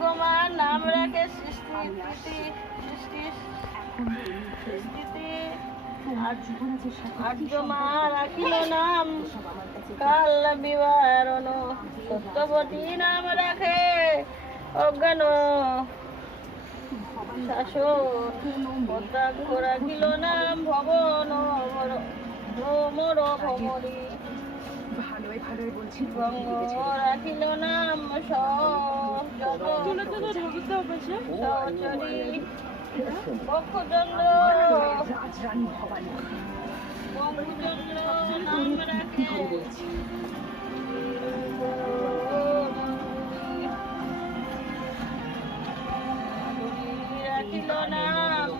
যজ্ঞমার নাম রাখে আর্যমা রাখিল নাম কাল বিবরণ সত্যবতী নাম রাখে অজ্ঞান শাসন ভদ্রাক্ষ রাখিল নাম ভবন ভ্রমর ভ্রমরী ভঙ্গ রাখিল নাম সহচরী বক্ষচন্দ্র নাম রাখে রাখিল নাম